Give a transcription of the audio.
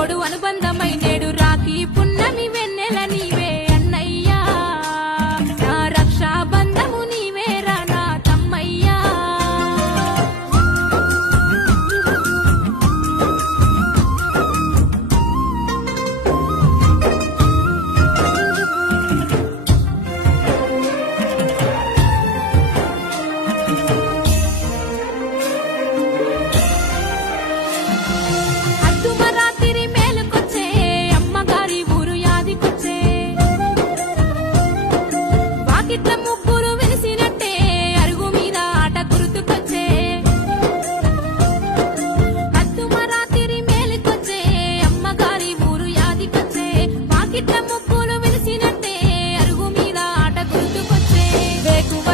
తోడు అనుబంధమై నేడు రాఖీ పున్నమి వెన్నెల నీవే అన్నయ్యా నా రక్షాబంధము నీవేరా నా తమ్మయ్యా అర్ధమరాత్రి మేలుకొచ్చే అమ్మగారి ఊరు యాదికొచ్చే వాకిట్ల ముగ్గురు వెలిసినట్టే అరుగు మీద ఆట గుర్తుకొచ్చే అర్ధమరాత్రి మేలుకొచ్చే అమ్మగారి ఊరు యాదికొచ్చే వాకిట్ల ముగ్గురు వెలిసినట్టే అరుగు మీద ఆట గుర్తుకొచ్చే వేకువ